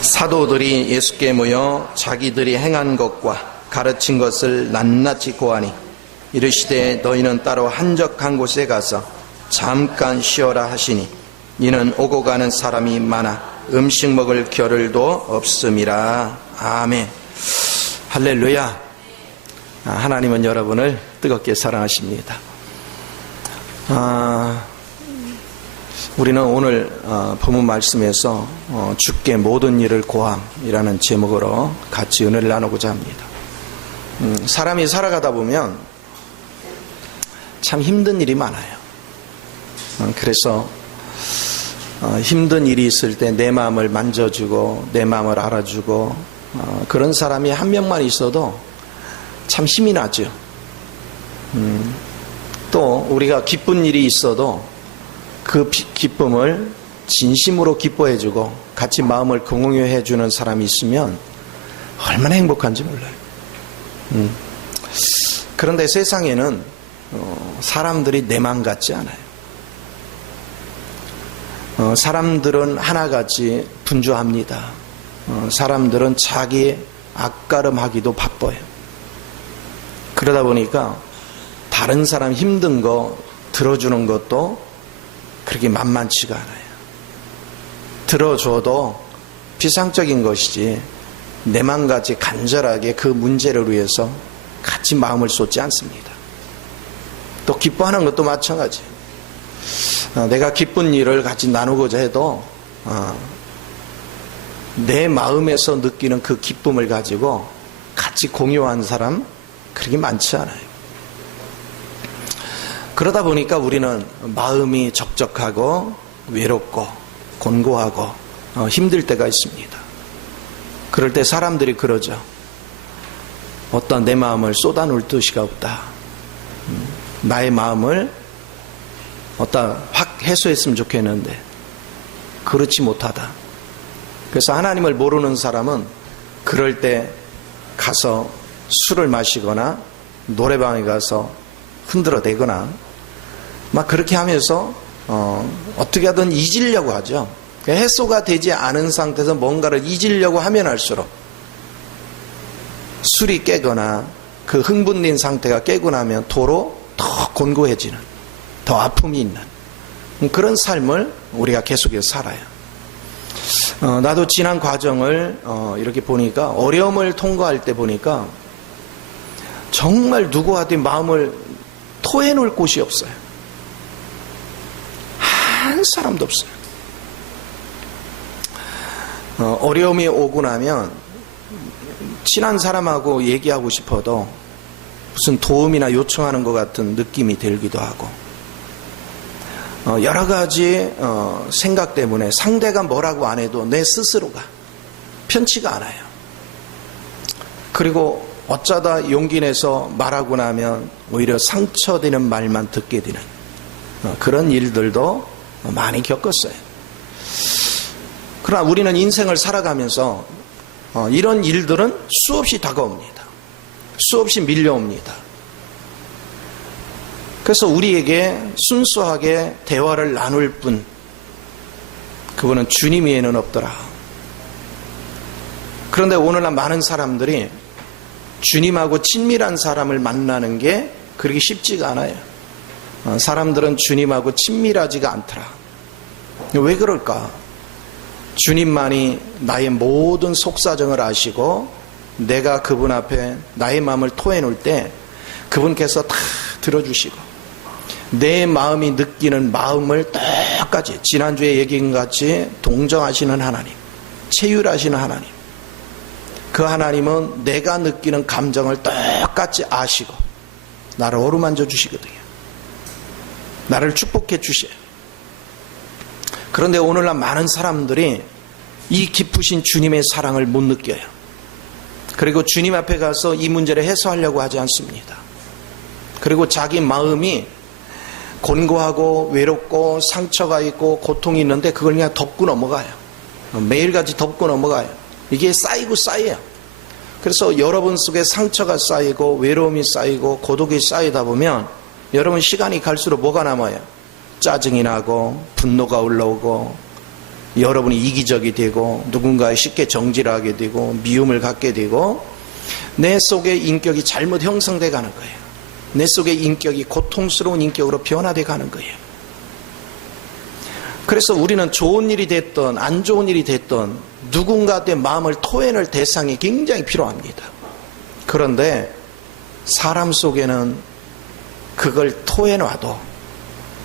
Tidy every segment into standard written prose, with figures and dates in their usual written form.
사도들이 예수께 모여 자기들이 행한 것과 가르친 것을 낱낱이 고하니 이르시되 너희는 따로 한적한 곳에 가서 잠깐 쉬어라 하시니 이는 오고 가는 사람이 많아 음식 먹을 겨를도 없음이라. 아멘. 할렐루야. 하나님은 여러분을 뜨겁게 사랑하십니다. 우리는 오늘 본문 말씀에서 주께 모든 일을 고함이라는 제목으로 같이 은혜를 나누고자 합니다. 사람이 살아가다 보면 참 힘든 일이 많아요. 그래서 힘든 일이 있을 때 내 마음을 만져주고 내 마음을 알아주고 그런 사람이 한 명만 있어도 참 힘이 나죠. 또 우리가 기쁜 일이 있어도 그 기쁨을 진심으로 기뻐해주고 같이 마음을 공유해주는 사람이 있으면 얼마나 행복한지 몰라요. 그런데 세상에는 사람들이 내 마음 같지 않아요. 사람들은 하나같이 분주합니다. 사람들은 자기 앞가름하기도 바빠요. 그러다 보니까 다른 사람 힘든 거 들어주는 것도 그렇게 만만치가 않아요. 들어줘도 비상적인 것이지 내 마음같이 간절하게 그 문제를 위해서 같이 마음을 쏟지 않습니다. 또 기뻐하는 것도 마찬가지예요. 내가 기쁜 일을 같이 나누고자 해도 내 마음에서 느끼는 그 기쁨을 가지고 같이 공유한 사람 그렇게 많지 않아요. 그러다 보니까 우리는 마음이 적적하고 외롭고 곤고하고 힘들 때가 있습니다. 그럴 때 사람들이 그러죠. 어떤 내 마음을 쏟아놓을 뜻이 없다. 나의 마음을 어디다 확 해소했으면 좋겠는데 그렇지 못하다. 그래서 하나님을 모르는 사람은 그럴 때 가서 술을 마시거나 노래방에 가서 흔들어대거나 막 그렇게 하면서 어떻게 하든 잊으려고 하죠. 해소가 되지 않은 상태에서 뭔가를 잊으려고 하면 할수록 술이 깨거나 그 흥분된 상태가 깨고 나면 도로 더 곤고해지는, 더 아픔이 있는 그런 삶을 우리가 계속해서 살아요. 나도 지난 과정을 이렇게 보니까 어려움을 통과할 때 보니까 정말 누구한테 마음을 토해놓을 곳이 없어요. 한 사람도 없어요. 어려움이 오고 나면 친한 사람하고 얘기하고 싶어도 무슨 도움이나 요청하는 것 같은 느낌이 들기도 하고 여러 가지 생각 때문에 상대가 뭐라고 안 해도 내 스스로가 편치가 않아요. 그리고 어쩌다 용기 내서 말하고 나면 오히려 상처되는 말만 듣게 되는 그런 일들도 많이 겪었어요. 그러나 우리는 인생을 살아가면서 이런 일들은 수없이 다가옵니다. 수없이 밀려옵니다. 그래서 우리에게 순수하게 대화를 나눌 분, 그분은 주님 외에는 없더라. 그런데 오늘날 많은 사람들이 주님하고 친밀한 사람을 만나는 게 그렇게 쉽지가 않아요. 사람들은 주님하고 친밀하지가 않더라. 왜 그럴까? 주님만이 나의 모든 속사정을 아시고 내가 그분 앞에 나의 마음을 토해놓을 때 그분께서 다 들어주시고 내 마음이 느끼는 마음을 똑같이 지난주에 얘기한 같이 동정하시는 하나님, 체휼하시는 하나님, 그 하나님은 내가 느끼는 감정을 똑같이 아시고 나를 어루만져 주시거든요. 나를 축복해 주셔요. 그런데 오늘날 많은 사람들이 이 깊으신 주님의 사랑을 못 느껴요. 그리고 주님 앞에 가서 이 문제를 해소하려고 하지 않습니다. 그리고 자기 마음이 곤고하고 외롭고 상처가 있고 고통이 있는데 그걸 그냥 덮고 넘어가요. 매일같이 덮고 넘어가요. 이게 쌓이고 쌓여요. 그래서 여러분 속에 상처가 쌓이고 외로움이 쌓이고 고독이 쌓이다 보면 여러분 시간이 갈수록 뭐가 남아요? 짜증이 나고 분노가 올라오고 여러분이 이기적이 되고 누군가에 쉽게 정질하게 되고 미움을 갖게 되고 내 속의 인격이 잘못 형성돼 가는 거예요. 내 속의 인격이 고통스러운 인격으로 변화돼 가는 거예요. 그래서 우리는 좋은 일이 됐든 안 좋은 일이 됐든 누군가한테 마음을 토해낼 대상이 굉장히 필요합니다. 그런데 사람 속에는 그걸 토해놔도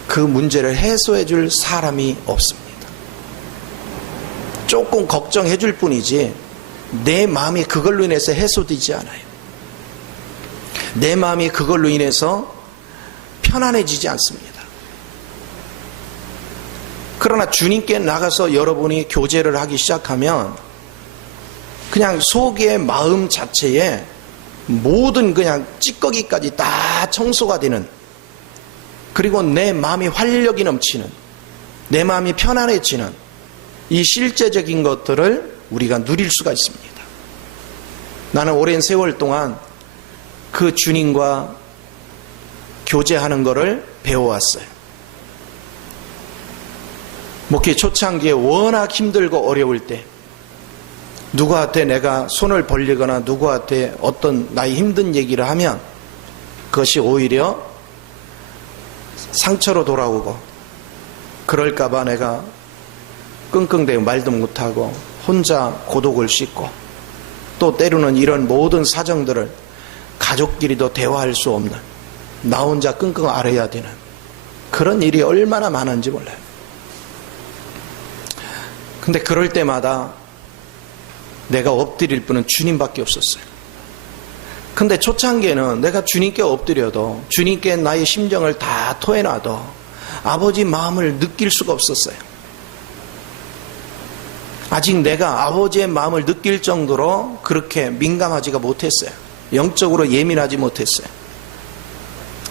그 문제를 해소해 줄 사람이 없습니다. 조금 걱정해 줄 뿐이지 내 마음이 그걸로 인해서 해소되지 않아요. 내 마음이 그걸로 인해서 편안해지지 않습니다. 그러나 주님께 나가서 여러분이 교제를 하기 시작하면 그냥 속의 마음 자체에 모든 그냥 찌꺼기까지 다 청소가 되는, 그리고 내 마음이 활력이 넘치는, 내 마음이 편안해지는 이 실제적인 것들을 우리가 누릴 수가 있습니다. 나는 오랜 세월 동안 그 주님과 교제하는 것을 배워왔어요. 목회 초창기에 워낙 힘들고 어려울 때 누구한테 내가 손을 벌리거나 누구한테 어떤 나의 힘든 얘기를 하면 그것이 오히려 상처로 돌아오고, 그럴까봐 내가 끙끙대고 말도 못하고 혼자 고독을 씻고, 또 때로는 이런 모든 사정들을 가족끼리도 대화할 수 없는, 나 혼자 끙끙 앓아야 되는 그런 일이 얼마나 많은지 몰라요. 근데 그럴 때마다 내가 엎드릴 분은 주님밖에 없었어요. 근데 초창기에는 내가 주님께 엎드려도, 주님께 나의 심정을 다 토해놔도 아버지 마음을 느낄 수가 없었어요. 아직 내가 아버지의 마음을 느낄 정도로 그렇게 민감하지가 못했어요. 영적으로 예민하지 못했어요.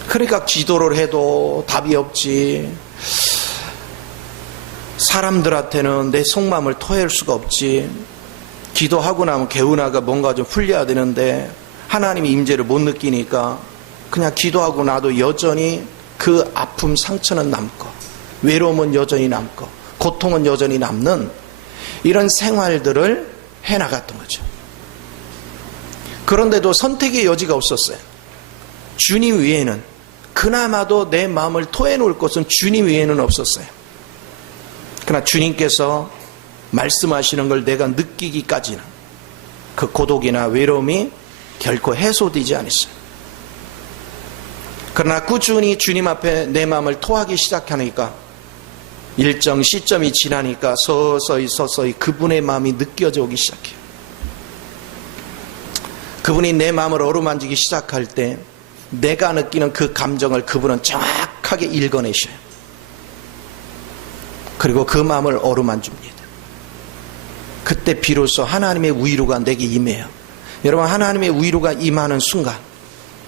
그러니까 기도를 해도 답이 없지, 사람들한테는 내 속마음을 토할 수가 없지, 기도하고 나면 개운하가 뭔가 좀 풀려야 되는데 하나님의 임재를 못 느끼니까 그냥 기도하고 나도 여전히 그 아픔, 상처는 남고, 외로움은 여전히 남고, 고통은 여전히 남는 이런 생활들을 해나갔던 거죠. 그런데도 선택의 여지가 없었어요. 주님 외에는, 그나마도 내 마음을 토해놓을 것은 주님 외에는 없었어요. 그러나 주님께서 말씀하시는 걸 내가 느끼기까지는 그 고독이나 외로움이 결코 해소되지 않았어요. 그러나 꾸준히 주님 앞에 내 마음을 토하기 시작하니까 일정 시점이 지나니까 서서히 그분의 마음이 느껴져 오기 시작해요. 그분이 내 마음을 어루만지기 시작할 때 내가 느끼는 그 감정을 그분은 정확하게 읽어내셔요. 그리고 그 마음을 어루만집니다. 그때 비로소 하나님의 위로가 내게 임해요. 여러분, 하나님의 위로가 임하는 순간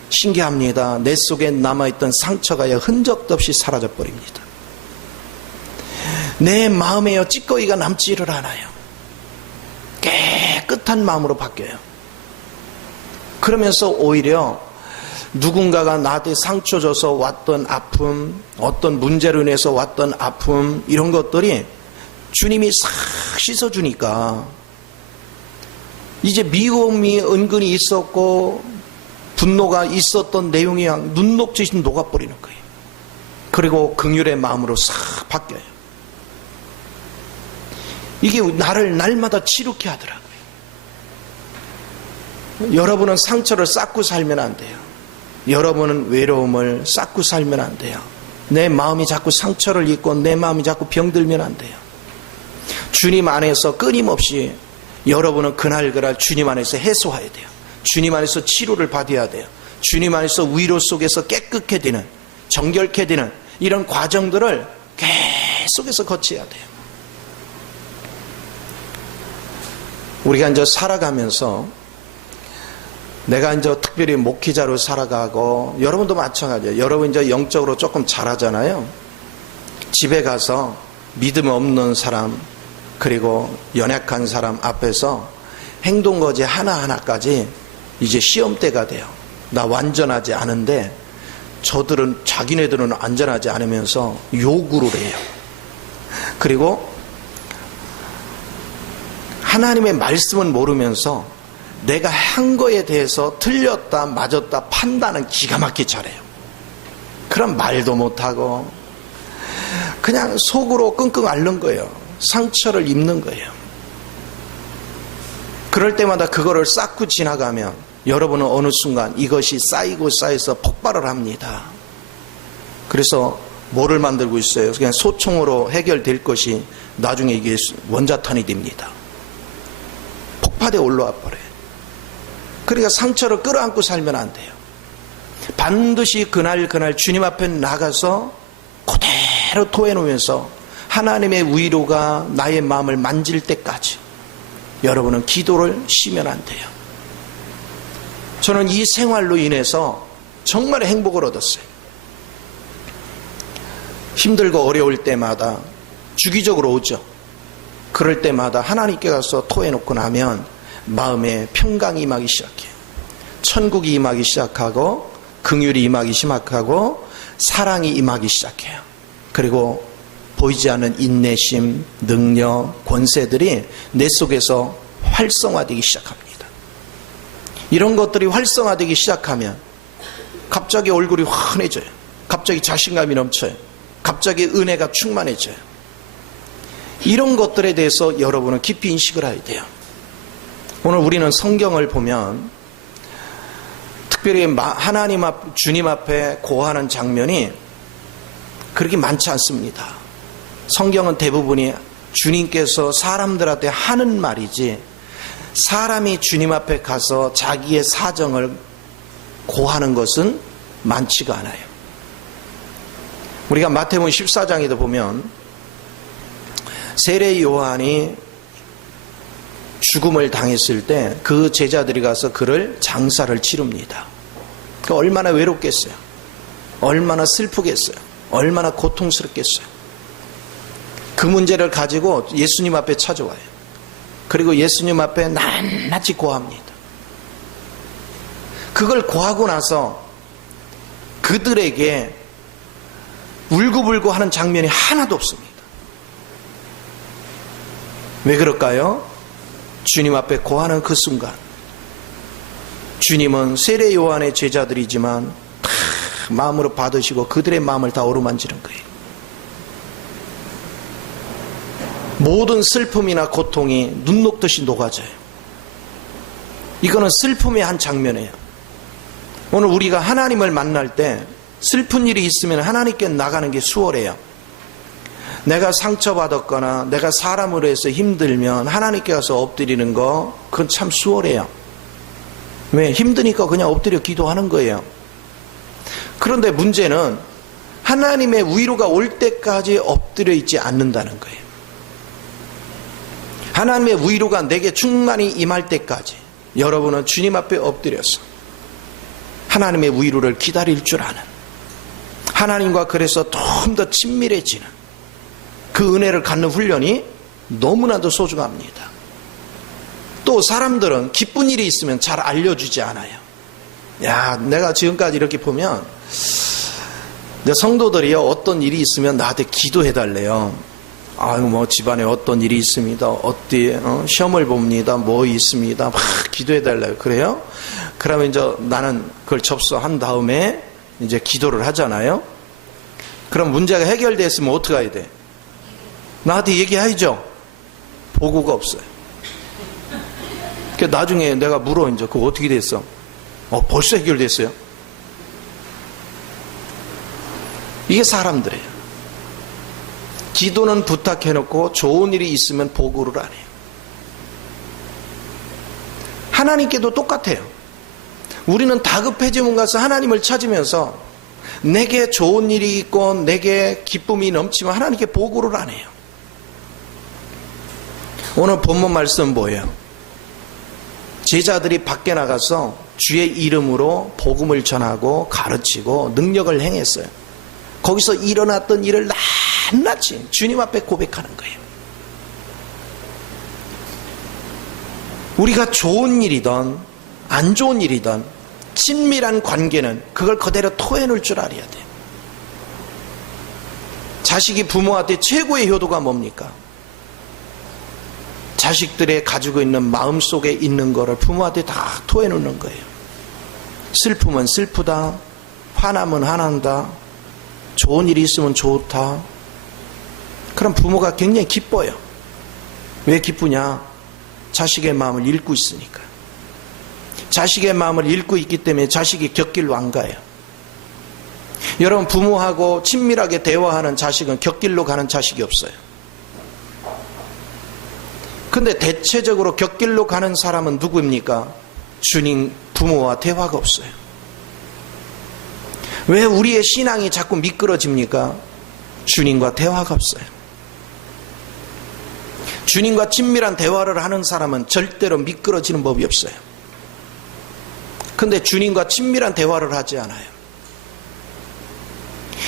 신기합니다. 내 속에 남아있던 상처가 흔적도 없이 사라져버립니다. 내 마음에요 찌꺼기가 남지를 않아요. 깨끗한 마음으로 바뀌어요. 그러면서 오히려 누군가가 나한테 상처 줘서 왔던 아픔, 어떤 문제로 인해서 왔던 아픔, 이런 것들이 주님이 싹 씻어주니까 이제 미움이 은근히 있었고 분노가 있었던 내용이 눈 녹듯이 녹아버리는 거예요. 그리고 긍휼의 마음으로 싹 바뀌어요. 이게 나를 날마다 치루게 하더라고요. 여러분은 상처를 쌓고 살면 안 돼요. 여러분은 외로움을 쌓고 살면 안 돼요. 내 마음이 자꾸 상처를 입고 내 마음이 자꾸 병들면 안 돼요. 주님 안에서 끊임없이 여러분은 그날 주님 안에서 해소해야 돼요. 주님 안에서 치료를 받아야 돼요. 주님 안에서 위로 속에서 깨끗게 되는, 정결케 되는 이런 과정들을 계속해서 거쳐야 돼요. 우리가 이제 살아가면서 내가 이제 특별히 목회자로 살아가고, 여러분도 마찬가지예요. 여러분 이제 영적으로 조금 잘하잖아요. 집에 가서 믿음 없는 사람, 그리고 연약한 사람 앞에서 행동거지 하나하나까지 이제 시험대가 돼요. 나 완전하지 않은데 자기네들은 안전하지 않으면서 요구를 해요. 그리고 하나님의 말씀은 모르면서 내가 한 거에 대해서 틀렸다 맞았다 판단은 기가 막히게 잘해요. 그럼 말도 못하고 그냥 속으로 끙끙 앓는 거예요. 상처를 입는 거예요. 그럴 때마다 그거를 쌓고 지나가면 여러분은 어느 순간 이것이 쌓이고 쌓여서 폭발을 합니다. 그래서 뭐를 만들고 있어요? 그냥 소총으로 해결될 것이 나중에 이게 원자탄이 됩니다. 폭파돼 올라와 버려요. 그러니까 상처를 끌어안고 살면 안 돼요. 반드시 그날 주님 앞에 나가서 그대로 토해놓으면서 하나님의 위로가 나의 마음을 만질 때까지 여러분은 기도를 쉬면 안 돼요. 저는 이 생활로 인해서 정말 행복을 얻었어요. 힘들고 어려울 때마다 주기적으로 오죠. 그럴 때마다 하나님께 가서 토해놓고 나면 마음에 평강이 임하기 시작해요. 천국이 임하기 시작하고 긍휼이 임하기 시작하고 사랑이 임하기 시작해요. 그리고 보이지 않는 인내심, 능력, 권세들이 내 속에서 활성화되기 시작합니다. 이런 것들이 활성화되기 시작하면 갑자기 얼굴이 환해져요. 갑자기 자신감이 넘쳐요. 갑자기 은혜가 충만해져요. 이런 것들에 대해서 여러분은 깊이 인식을 해야 돼요. 오늘 우리는 성경을 보면 특별히 하나님 앞, 주님 앞에 고하는 장면이 그렇게 많지 않습니다. 성경은 대부분이 주님께서 사람들한테 하는 말이지 사람이 주님 앞에 가서 자기의 사정을 고하는 것은 많지가 않아요. 우리가 마태복음 14장에도 보면 세례 요한이 죽음을 당했을 때 그 제자들이 가서 그를 장사를 치릅니다. 그 얼마나 외롭겠어요. 얼마나 슬프겠어요. 얼마나 고통스럽겠어요. 그 문제를 가지고 예수님 앞에 찾아와요. 그리고 예수님 앞에 낱낱이 고합니다. 그걸 고하고 나서 그들에게 울고불고 하는 장면이 하나도 없습니다. 왜 그럴까요? 주님 앞에 고하는 그 순간 주님은 세례 요한의 제자들이지만 다 마음으로 받으시고 그들의 마음을 다 어루만지는 거예요. 모든 슬픔이나 고통이 눈 녹듯이 녹아져요. 이거는 슬픔의 한 장면이에요. 오늘 우리가 하나님을 만날 때 슬픈 일이 있으면 하나님께 나가는 게 수월해요. 내가 상처받았거나 내가 사람으로 해서 힘들면 하나님께 가서 엎드리는 거 그건 참 수월해요. 왜? 힘드니까 그냥 엎드려 기도하는 거예요. 그런데 문제는 하나님의 위로가 올 때까지 엎드려 있지 않는다는 거예요. 하나님의 위로가 내게 충만히 임할 때까지 여러분은 주님 앞에 엎드려서 하나님의 위로를 기다릴 줄 아는, 하나님과 그래서 좀 더 친밀해지는 그 은혜를 갖는 훈련이 너무나도 소중합니다. 또 사람들은 기쁜 일이 있으면 잘 알려주지 않아요. 야, 내가 지금까지 이렇게 보면 내 성도들이요, 어떤 일이 있으면 나한테 기도해달래요. 아유, 뭐 집안에 어떤 일이 있습니다. 어디 시험을 봅니다. 뭐 있습니다. 막 기도해달래요. 그래요? 그러면 이제 나는 그걸 접수한 다음에 이제 기도를 하잖아요. 그럼 문제가 해결됐으면 어떻게 해야 돼? 나한테 얘기하죠. 보고가 없어요. 그러니까 나중에 내가 물어, 이제 그거 어떻게 됐어? 벌써 해결됐어요. 이게 사람들이에요. 기도는 부탁해놓고 좋은 일이 있으면 보고를 안 해요. 하나님께도 똑같아요. 우리는 다급해지면 가서 하나님을 찾으면서 내게 좋은 일이 있고 내게 기쁨이 넘치면 하나님께 보고를 안 해요. 오늘 본문 말씀은 뭐예요? 제자들이 밖에 나가서 주의 이름으로 복음을 전하고 가르치고 능력을 행했어요. 거기서 일어났던 일을 낱낱이 주님 앞에 고백하는 거예요. 우리가 좋은 일이든 안 좋은 일이든 친밀한 관계는 그걸 그대로 토해놓을 줄 알아야 돼요. 자식이 부모한테 최고의 효도가 뭡니까? 자식들의 가지고 있는 마음속에 있는 거를 부모한테 다 토해 놓는 거예요. 슬프면 슬프다, 화나면 화난다, 좋은 일이 있으면 좋다. 그럼 부모가 굉장히 기뻐요. 왜 기쁘냐? 자식의 마음을 읽고 있으니까. 자식의 마음을 읽고 있기 때문에 자식이 곁길로 안 가요. 여러분, 부모하고 친밀하게 대화하는 자식은 곁길로 가는 자식이 없어요. 근데 대체적으로 곁길로 가는 사람은 누구입니까? 주님, 부모와 대화가 없어요. 왜 우리의 신앙이 자꾸 미끄러집니까? 주님과 대화가 없어요. 주님과 친밀한 대화를 하는 사람은 절대로 미끄러지는 법이 없어요. 근데 주님과 친밀한 대화를 하지 않아요.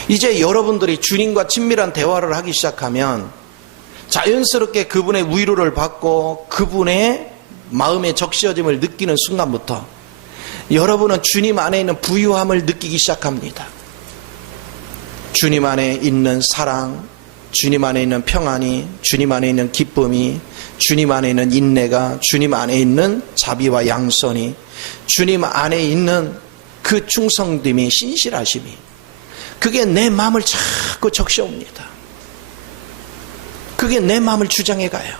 이제 여러분들이 주님과 친밀한 대화를 하기 시작하면 자연스럽게 그분의 위로를 받고 그분의 마음의 적셔짐을 느끼는 순간부터 여러분은 주님 안에 있는 부유함을 느끼기 시작합니다. 주님 안에 있는 사랑, 주님 안에 있는 평안이, 주님 안에 있는 기쁨이, 주님 안에 있는 인내가, 주님 안에 있는 자비와 양선이, 주님 안에 있는 그 충성됨이, 신실하심이, 그게 내 마음을 자꾸 적셔옵니다. 그게 내 마음을 주장해 가요.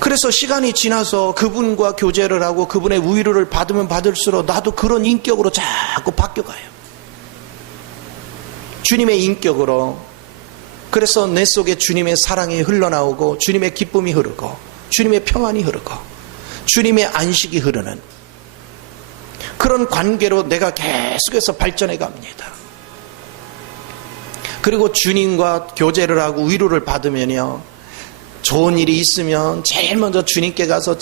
그래서 시간이 지나서 그분과 교제를 하고 그분의 위로를 받으면 받을수록 나도 그런 인격으로 자꾸 바뀌어가요. 주님의 인격으로. 그래서 내 속에 주님의 사랑이 흘러나오고 주님의 기쁨이 흐르고 주님의 평안이 흐르고 주님의 안식이 흐르는 그런 관계로 내가 계속해서 발전해 갑니다. 그리고 주님과 교제를 하고 위로를 받으면요, 좋은 일이 있으면 제일 먼저 주님께 가서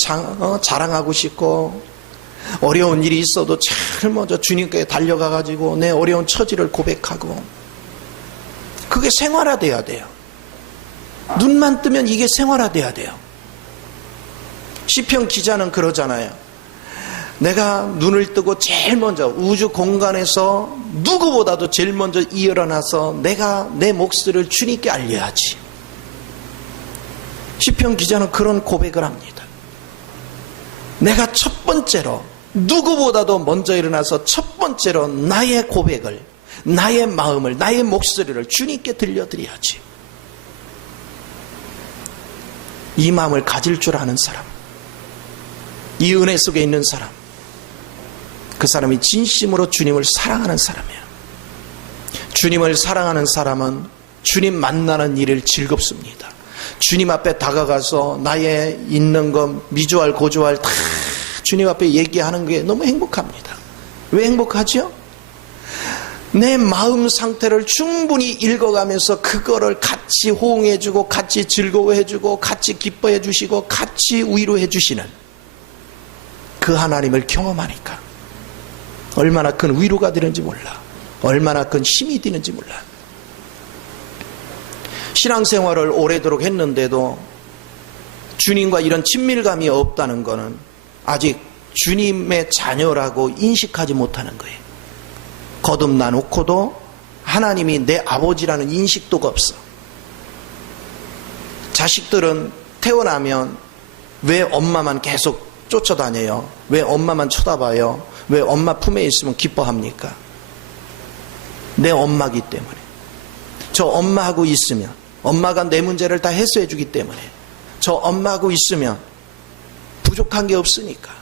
자랑하고 싶고, 어려운 일이 있어도 제일 먼저 주님께 달려가 가지고 내 어려운 처지를 고백하고, 그게 생활화돼야 돼요. 눈만 뜨면 이게 생활화돼야 돼요. 시편 기자는 그러잖아요. 내가 눈을 뜨고 제일 먼저 우주 공간에서 누구보다도 제일 먼저 일어나서 내가 내 몫을 주님께 알려야지. 시편 기자는 그런 고백을 합니다. 내가 첫 번째로 누구보다도 먼저 일어나서 첫 번째로 나의 고백을, 나의 마음을, 나의 목소리를 주님께 들려드려야지. 이 마음을 가질 줄 아는 사람, 이 은혜 속에 있는 사람, 그 사람이 진심으로 주님을 사랑하는 사람이에요. 주님을 사랑하는 사람은 주님 만나는 일을 즐겁습니다. 주님 앞에 다가가서 나의 있는 것, 미주알 고주알 다 주님 앞에 얘기하는 게 너무 행복합니다. 왜 행복하죠? 내 마음 상태를 충분히 읽어가면서 그거를 같이 호응해주고 같이 즐거워해주고 같이 기뻐해주시고 같이 위로해주시는 그 하나님을 경험하니까 얼마나 큰 위로가 되는지 몰라. 얼마나 큰 힘이 되는지 몰라. 신앙생활을 오래도록 했는데도 주님과 이런 친밀감이 없다는 것은 아직 주님의 자녀라고 인식하지 못하는 거예요. 거듭나놓고도 하나님이 내 아버지라는 인식도가 없어. 자식들은 태어나면 왜 엄마만 계속 쫓아다녀요? 왜 엄마만 쳐다봐요? 왜 엄마 품에 있으면 기뻐합니까? 내 엄마기 때문에. 저 엄마하고 있으면, 엄마가 내 문제를 다 해소해 주기 때문에, 저 엄마하고 있으면 부족한 게 없으니까.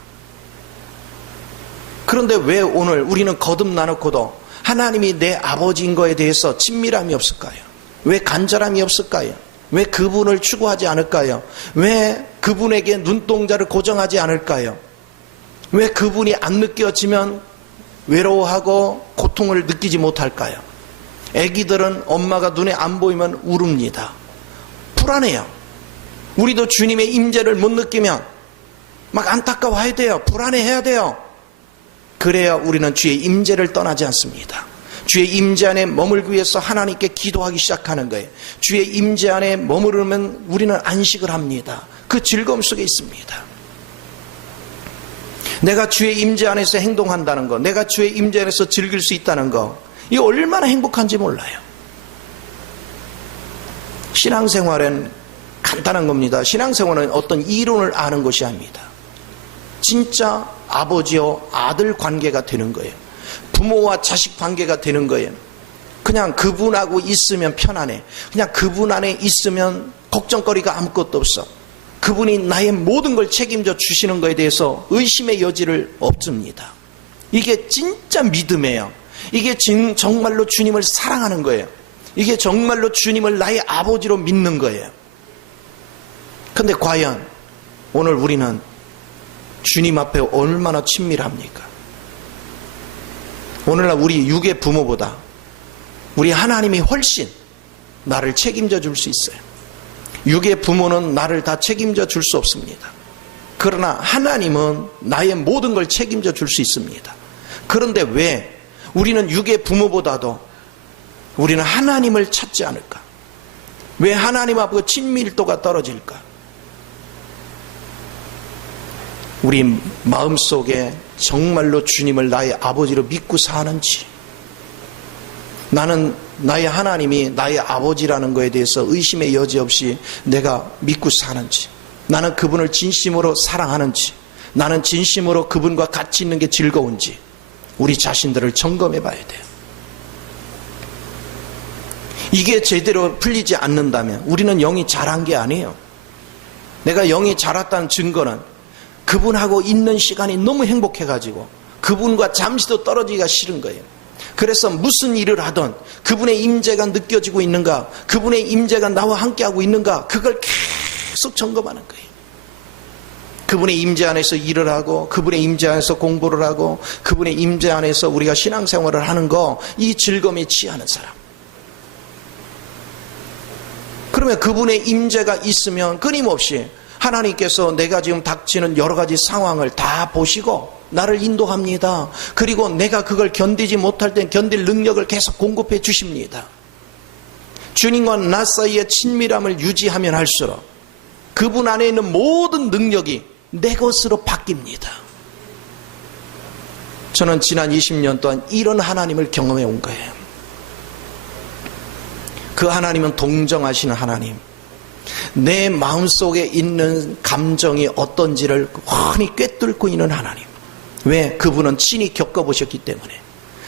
그런데 왜 오늘 우리는 거듭나놓고도 하나님이 내 아버지인 거에 대해서 친밀함이 없을까요? 왜 간절함이 없을까요? 왜 그분을 추구하지 않을까요? 왜 그분에게 눈동자를 고정하지 않을까요? 왜 그분이 안 느껴지면 외로워하고 고통을 느끼지 못할까요? 아기들은 엄마가 눈에 안 보이면 울읍니다. 불안해요. 우리도 주님의 임재를 못 느끼면 막 안타까워해야 돼요. 불안해해야 돼요. 그래야 우리는 주의 임재를 떠나지 않습니다. 주의 임재 안에 머물기 위해서 하나님께 기도하기 시작하는 거예요. 주의 임재 안에 머무르면 우리는 안식을 합니다. 그 즐거움 속에 있습니다. 내가 주의 임재 안에서 행동한다는 거, 내가 주의 임재 안에서 즐길 수 있다는 거, 이거 얼마나 행복한지 몰라요. 신앙생활은 간단한 겁니다. 신앙생활은 어떤 이론을 아는 것이 아닙니다. 진짜 아버지와 아들 관계가 되는 거예요. 부모와 자식 관계가 되는 거예요. 그냥 그분하고 있으면 편안해. 그냥 그분 안에 있으면 걱정거리가 아무것도 없어. 그분이 나의 모든 걸 책임져 주시는 것에 대해서 의심의 여지를 없습니다. 이게 진짜 믿음이에요. 이게 정말로 주님을 사랑하는 거예요. 이게 정말로 주님을 나의 아버지로 믿는 거예요. 근데 과연 오늘 우리는 주님 앞에 얼마나 친밀합니까? 오늘날 우리 육의 부모보다 우리 하나님이 훨씬 나를 책임져 줄 수 있어요. 육의 부모는 나를 다 책임져 줄 수 없습니다. 그러나 하나님은 나의 모든 걸 책임져 줄 수 있습니다. 그런데 왜 우리는 육의 부모보다도 우리는 하나님을 찾지 않을까? 왜 하나님 앞에 친밀도가 떨어질까? 우리 마음속에 정말로 주님을 나의 아버지로 믿고 사는지, 나는 나의 하나님이 나의 아버지라는 것에 대해서 의심의 여지 없이 내가 믿고 사는지, 나는 그분을 진심으로 사랑하는지, 나는 진심으로 그분과 같이 있는 게 즐거운지 우리 자신들을 점검해 봐야 돼요. 이게 제대로 풀리지 않는다면 우리는 영이 자란 게 아니에요. 내가 영이 자랐다는 증거는 그분하고 있는 시간이 너무 행복해가지고 그분과 잠시도 떨어지기가 싫은 거예요. 그래서 무슨 일을 하든 그분의 임재가 느껴지고 있는가, 그분의 임재가 나와 함께하고 있는가, 그걸 계속 점검하는 거예요. 그분의 임재 안에서 일을 하고, 그분의 임재 안에서 공부를 하고, 그분의 임재 안에서 우리가 신앙생활을 하는 거, 이 즐거움에 취하는 사람. 그러면 그분의 임재가 있으면 끊임없이 하나님께서 내가 지금 닥치는 여러 가지 상황을 다 보시고 나를 인도합니다. 그리고 내가 그걸 견디지 못할 땐 견딜 능력을 계속 공급해 주십니다. 주님과 나 사이의 친밀함을 유지하면 할수록 그분 안에 있는 모든 능력이 내 것으로 바뀝니다. 저는 지난 20년 동안 이런 하나님을 경험해 온 거예요. 그 하나님은 동정하시는 하나님, 내 마음속에 있는 감정이 어떤지를 훤히 꿰뚫고 있는 하나님. 왜? 그분은 친히 겪어보셨기 때문에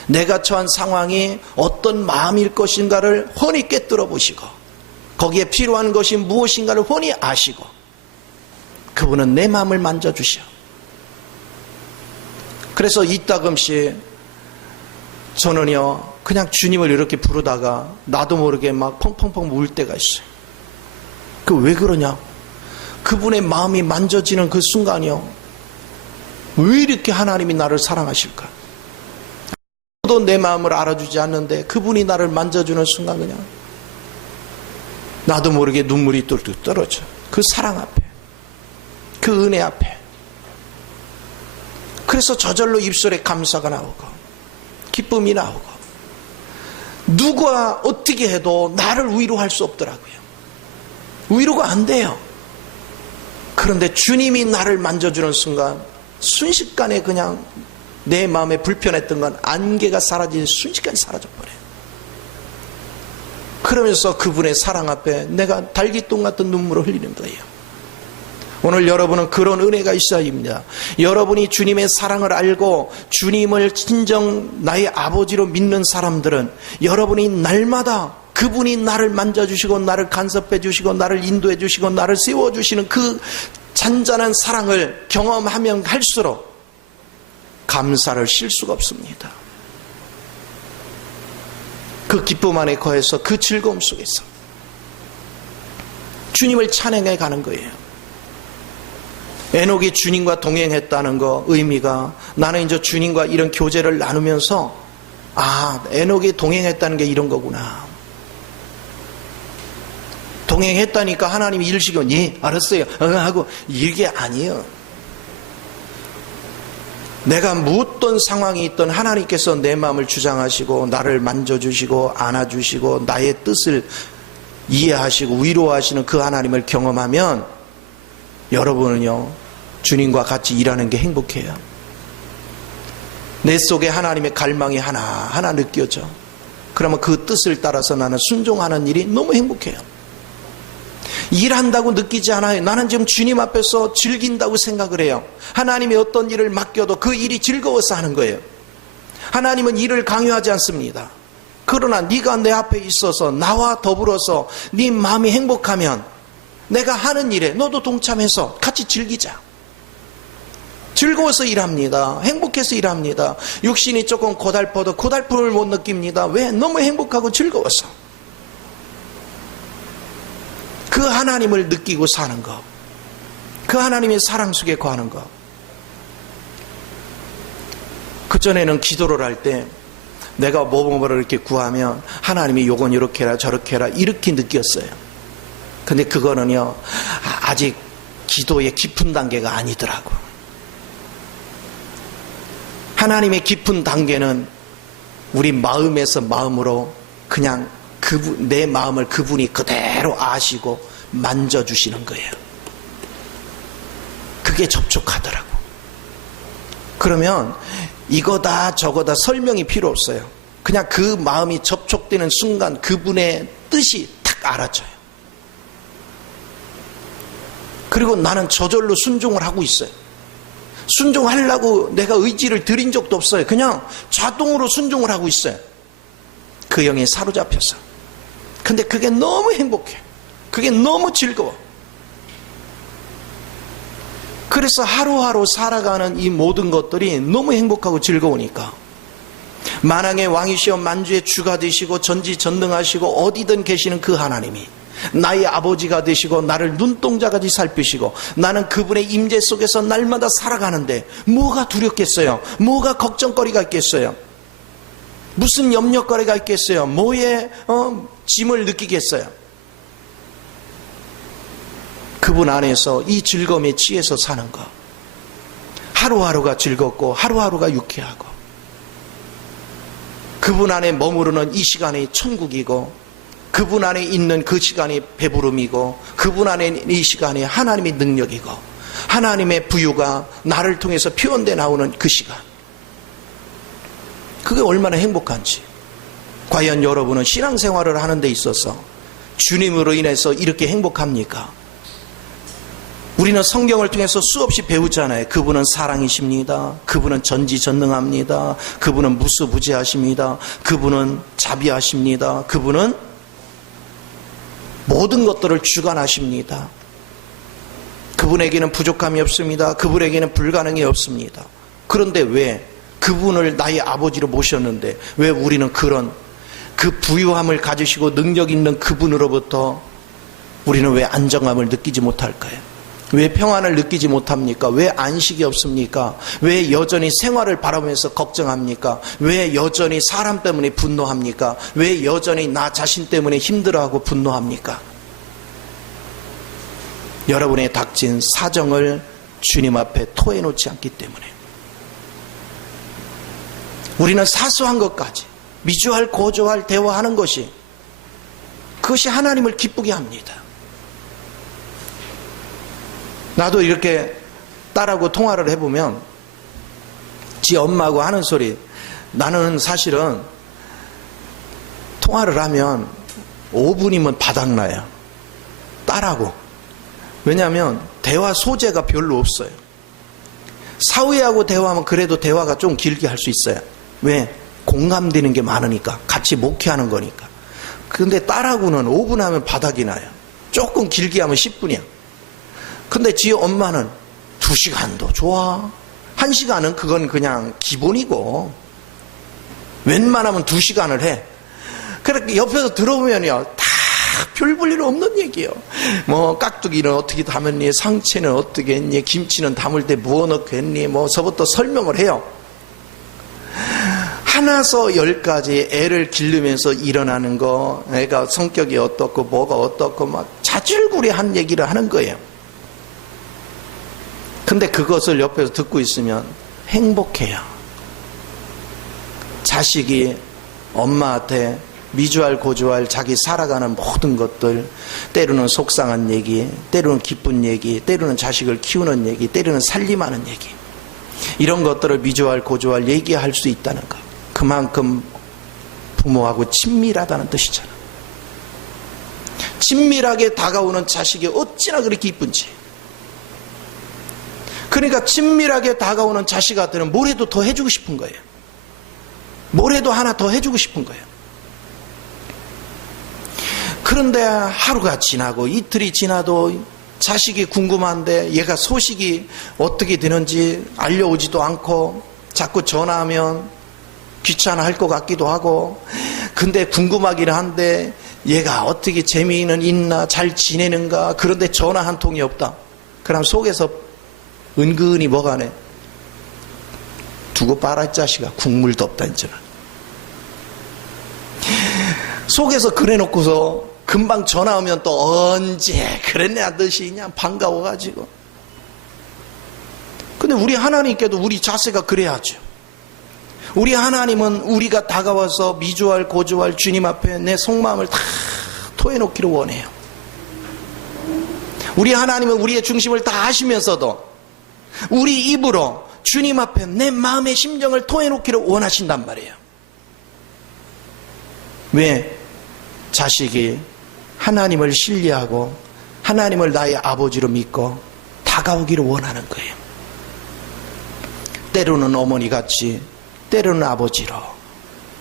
내가 처한 상황이 어떤 마음일 것인가를 훤히 꿰뚫어 보시고 거기에 필요한 것이 무엇인가를 훤히 아시고 그분은 내 마음을 만져주셔. 그래서 이따금씩 저는요 그냥 주님을 이렇게 부르다가 나도 모르게 막 펑펑펑 울 때가 있어요. 그 왜 그러냐? 그분의 마음이 만져지는 그 순간이요, 왜 이렇게 하나님이 나를 사랑하실까? 아무도 내 마음을 알아주지 않는데 그분이 나를 만져주는 순간 그냥 나도 모르게 눈물이 뚝뚝 떨어져. 그 사랑 앞에, 그 은혜 앞에. 그래서 저절로 입술에 감사가 나오고 기쁨이 나오고 누가 어떻게 해도 나를 위로할 수 없더라고요. 위로가 안 돼요. 그런데 주님이 나를 만져주는 순간 순식간에 그냥 내 마음에 불편했던 건 안개가 사라지는 순식간에 사라져버려요. 그러면서 그분의 사랑 앞에 내가 달기똥 같은 눈물을 흘리는 거예요. 오늘 여러분은 그런 은혜가 있어야 합니다. 여러분이 주님의 사랑을 알고 주님을 진정 나의 아버지로 믿는 사람들은 여러분이 날마다 그분이 나를 만져주시고 나를 간섭해 주시고 나를 인도해 주시고 나를 세워주시는 그 잔잔한 사랑을 경험하면 할수록 감사를 쉴 수가 없습니다. 그 기쁨 안에 거해서 그 즐거움 속에서 주님을 찬양해 가는 거예요. 에녹이 주님과 동행했다는 거 의미가 나는 이제 주님과 이런 교제를 나누면서 에녹이 동행했다는 게 이런 거구나. 동행했다니까 하나님이 일시고 예 알았어요 하고 이게 아니에요. 내가 무엇던 상황이 있던 하나님께서 내 마음을 주장하시고 나를 만져주시고 안아주시고 나의 뜻을 이해하시고 위로하시는 그 하나님을 경험하면 여러분은요 주님과 같이 일하는 게 행복해요. 내 속에 하나님의 갈망이 하나하나 느껴져. 그러면 그 뜻을 따라서 나는 순종하는 일이 너무 행복해요. 일한다고 느끼지 않아요. 나는 지금 주님 앞에서 즐긴다고 생각을 해요. 하나님이 어떤 일을 맡겨도 그 일이 즐거워서 하는 거예요. 하나님은 일을 강요하지 않습니다. 그러나 네가 내 앞에 있어서 나와 더불어서 네 마음이 행복하면 내가 하는 일에 너도 동참해서 같이 즐기자. 즐거워서 일합니다. 행복해서 일합니다. 육신이 조금 고달퍼도 고달픔을 못 느낍니다. 왜? 너무 행복하고 즐거워서. 그 하나님을 느끼고 사는 것, 그 하나님의 사랑 속에 거하는 것. 그전에는 기도를 할 때 내가 뭐를 이렇게 구하면 하나님이 요건 이렇게 해라 저렇게 해라 이렇게 느꼈어요. 근데 그거는요 아직 기도의 깊은 단계가 아니더라고. 하나님의 깊은 단계는 우리 마음에서 마음으로 그냥 내 마음을 그분이 그대로 아시고 만져주시는 거예요. 그게 접촉하더라고. 그러면 이거다 저거다 설명이 필요 없어요. 그냥 그 마음이 접촉되는 순간 그분의 뜻이 탁 알아져요. 그리고 나는 저절로 순종을 하고 있어요. 순종하려고 내가 의지를 들인 적도 없어요. 그냥 자동으로 순종을 하고 있어요. 그 영에 사로잡혀서. 근데 그게 너무 행복해. 그게 너무 즐거워. 그래서 하루하루 살아가는 이 모든 것들이 너무 행복하고 즐거우니까 만왕의 왕이시여 만주의 주가 되시고 전지전능하시고 어디든 계시는 그 하나님이 나의 아버지가 되시고 나를 눈동자까지 살피시고 나는 그분의 임재 속에서 날마다 살아가는데 뭐가 두렵겠어요? 뭐가 걱정거리가 있겠어요? 무슨 염려거리가 있겠어요? 뭐에 짐을 느끼겠어요? 그분 안에서 이 즐거움에 취해서 사는 것. 하루하루가 즐겁고 하루하루가 유쾌하고 그분 안에 머무르는 이 시간이 천국이고 그분 안에 있는 그 시간이 배부름이고 그분 안에 있는 이 시간이 하나님의 능력이고 하나님의 부유가 나를 통해서 표현돼 나오는 그 시간. 그게 얼마나 행복한지. 과연 여러분은 신앙생활을 하는 데 있어서 주님으로 인해서 이렇게 행복합니까? 우리는 성경을 통해서 수없이 배우잖아요. 그분은 사랑이십니다. 그분은 전지전능합니다. 그분은 무수부지하십니다. 그분은 자비하십니다. 그분은 모든 것들을 주관하십니다. 그분에게는 부족함이 없습니다. 그분에게는 불가능이 없습니다. 그런데 왜 그분을 나의 아버지로 모셨는데 왜 우리는 그런 그 부유함을 가지시고 능력 있는 그분으로부터 우리는 왜 안정감을 느끼지 못할까요? 왜 평안을 느끼지 못합니까? 왜 안식이 없습니까? 왜 여전히 생활을 바라보면서 걱정합니까? 왜 여전히 사람 때문에 분노합니까? 왜 여전히 나 자신 때문에 힘들어하고 분노합니까? 여러분의 닥친 사정을 주님 앞에 토해놓지 않기 때문에. 우리는 사소한 것까지 미주알 고조할 대화하는 것이 그것이 하나님을 기쁘게 합니다. 나도 이렇게 딸하고 통화를 해보면 지 엄마하고 하는 소리, 나는 사실은 통화를 하면 5분이면 바닥나요. 딸하고. 왜냐하면 대화 소재가 별로 없어요. 사위하고 대화하면 그래도 대화가 좀 길게 할 수 있어요. 왜? 공감되는 게 많으니까. 같이 목회하는 거니까. 근데 딸하고는 5분 하면 바닥이 나요. 조금 길게 하면 10분이야. 근데 지 엄마는 2시간도 좋아. 1시간은 그건 그냥 기본이고 웬만하면 2시간을 해. 그렇게 옆에서 들어보면요 다 별 볼 일 없는 얘기예요. 뭐 깍두기는 어떻게 담았니, 상체는 어떻게 했니, 김치는 담을 때 뭐 넣고 했니, 뭐 서부터 설명을 해요. 하나서 10가지 애를 기르면서 일어나는 거, 애가 성격이 어떻고 뭐가 어떻고 막 자질구레한 얘기를 하는 거예요. 근데 그것을 옆에서 듣고 있으면 행복해요. 자식이 엄마한테 미주알 고주알 자기 살아가는 모든 것들, 때로는 속상한 얘기, 때로는 기쁜 얘기, 때로는 자식을 키우는 얘기, 때로는 살림하는 얘기, 이런 것들을 미주알 고주알 얘기할 수 있다는 것, 그만큼 부모하고 친밀하다는 뜻이잖아. 친밀하게 다가오는 자식이 어찌나 그렇게 이쁜지. 그러니까 친밀하게 다가오는 자식한테는 뭐라도 더 해주고 싶은 거예요. 뭐라도 하나 더 해주고 싶은 거예요. 그런데 하루가 지나고 이틀이 지나도 자식이 궁금한데 얘가 소식이 어떻게 되는지 알려오지도 않고 자꾸 전화하면 귀찮아할 것 같기도 하고, 근데 궁금하긴 한데 얘가 어떻게 재미는 있나, 잘 지내는가, 그런데 전화 한 통이 없다. 그럼 속에서 은근히 뭐가 네, 두고 봐라 자식아, 국물도 없다 이제는. 속에서 그래놓고서 금방 전화 오면 또 언제 그랬네 하듯이 그냥 반가워가지고. 근데 우리 하나님께도 우리 자세가 그래야죠. 우리 하나님은 우리가 다가와서 미주알 고주알 주님 앞에 내 속마음을 다 토해놓기를 원해요. 우리 하나님은 우리의 중심을 다 아시면서도 우리 입으로 주님 앞에 내 마음의 심정을 토해놓기를 원하신단 말이에요. 왜? 자식이 하나님을 신뢰하고 하나님을 나의 아버지로 믿고 다가오기를 원하는 거예요. 때로는 어머니같이, 때로는 아버지로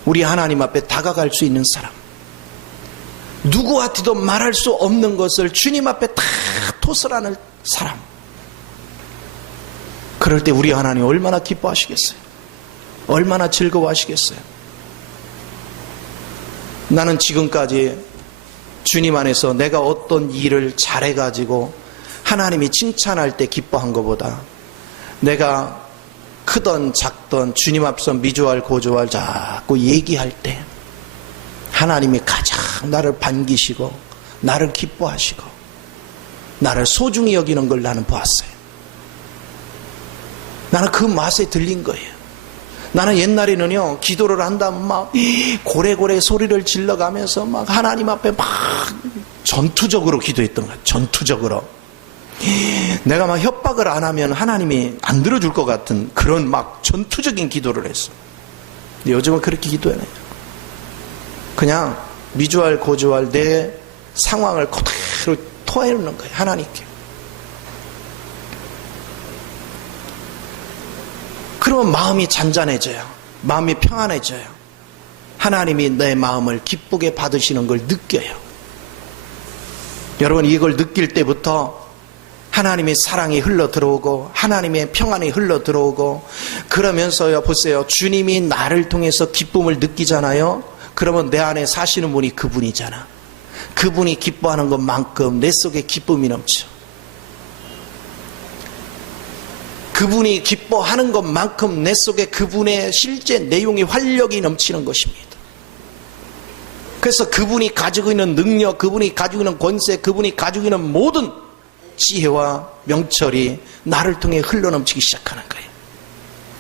우리 하나님 앞에 다가갈 수 있는 사람, 누구한테도 말할 수 없는 것을 주님 앞에 다 토설하는 사람, 그럴 때 우리 하나님 얼마나 기뻐하시겠어요? 얼마나 즐거워하시겠어요? 나는 지금까지 주님 안에서 내가 어떤 일을 잘해가지고 하나님이 칭찬할 때 기뻐한 것보다 내가 크던 작던 주님 앞에서 미주알 고주알 자꾸 얘기할 때 하나님이 가장 나를 반기시고 나를 기뻐하시고 나를 소중히 여기는 걸 나는 보았어요. 나는 그 맛에 들린 거예요. 나는 옛날에는요, 기도를 한다면 막 고래고래 소리를 질러가면서 막 하나님 앞에 막 전투적으로 기도했던 거예요. 전투적으로. 내가 막 협박을 안 하면 하나님이 안 들어줄 것 같은 그런 막 전투적인 기도를 했어. 근데 요즘은 그렇게 기도해요. 그냥 미주알 고주알 내 상황을 그대로 토해놓는 거예요. 하나님께. 그러면 마음이 잔잔해져요. 마음이 평안해져요. 하나님이 내 마음을 기쁘게 받으시는 걸 느껴요. 여러분, 이걸 느낄 때부터 하나님의 사랑이 흘러 들어오고 하나님의 평안이 흘러 들어오고, 그러면서요, 보세요, 주님이 나를 통해서 기쁨을 느끼잖아요. 그러면 내 안에 사시는 분이 그분이잖아. 그분이 기뻐하는 것만큼 내 속에 기쁨이 넘쳐. 그분이 기뻐하는 것만큼 내 속에 그분의 실제 내용이 활력이 넘치는 것입니다. 그래서 그분이 가지고 있는 능력, 그분이 가지고 있는 권세, 그분이 가지고 있는 모든 지혜와 명철이 나를 통해 흘러넘치기 시작하는 거예요.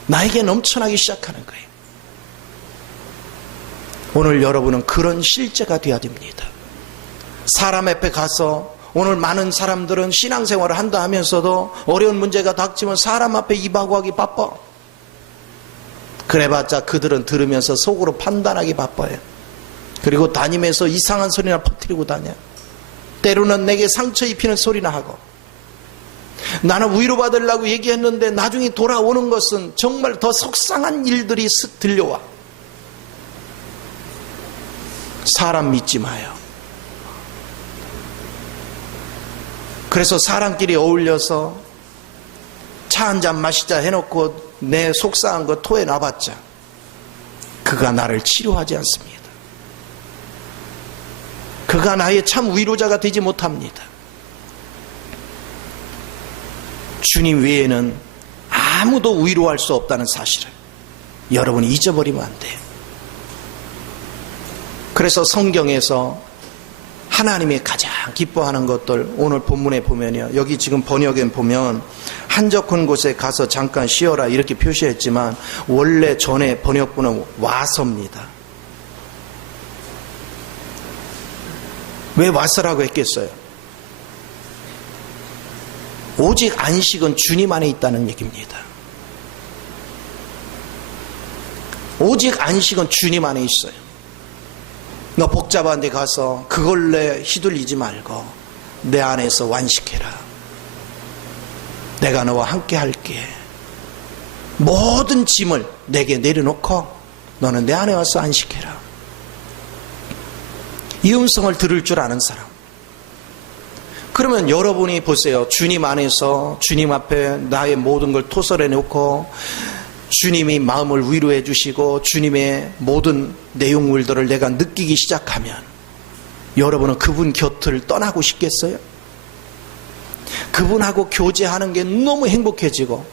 나에게 넘쳐나기 시작하는 거예요. 오늘 여러분은 그런 실제가 되어야 됩니다. 사람 앞에 가서, 오늘 많은 사람들은 신앙생활을 한다 하면서도 어려운 문제가 닥치면 사람 앞에 입하고 하기 바빠. 그래봤자 그들은 들으면서 속으로 판단하기 바빠요. 그리고 다니면서 이상한 소리나 퍼뜨리고 다녀. 때로는 내게 상처 입히는 소리나 하고. 나는 위로받으려고 얘기했는데 나중에 돌아오는 것은 정말 더 속상한 일들이 쓱 들려와. 사람 믿지 마요. 그래서 사람끼리 어울려서 차 한잔 마시자 해놓고 내 속상한 거 토해놔봤자 그가 나를 치료하지 않습니다. 그가 나의 참 위로자가 되지 못합니다. 주님 외에는 아무도 위로할 수 없다는 사실을 여러분이 잊어버리면 안 돼요. 그래서 성경에서 하나님이 가장 기뻐하는 것들, 오늘 본문에 보면요, 여기 지금 번역에 보면 한적한 곳에 가서 잠깐 쉬어라 이렇게 표시했지만 원래 전에 번역본은 와서입니다. 왜 와서라고 했겠어요? 오직 안식은 주님 안에 있다는 얘기입니다. 오직 안식은 주님 안에 있어요. 너 복잡한 데 가서 그걸로 휘둘리지 말고 내 안에서 완식해라. 내가 너와 함께 할게. 모든 짐을 내게 내려놓고 너는 내 안에 와서 안식해라. 이 음성을 들을 줄 아는 사람. 그러면 여러분이 보세요. 주님 안에서 주님 앞에 나의 모든 걸 토설해 놓고 주님이 마음을 위로해 주시고 주님의 모든 내용물들을 내가 느끼기 시작하면 여러분은 그분 곁을 떠나고 싶겠어요? 그분하고 교제하는 게 너무 행복해지고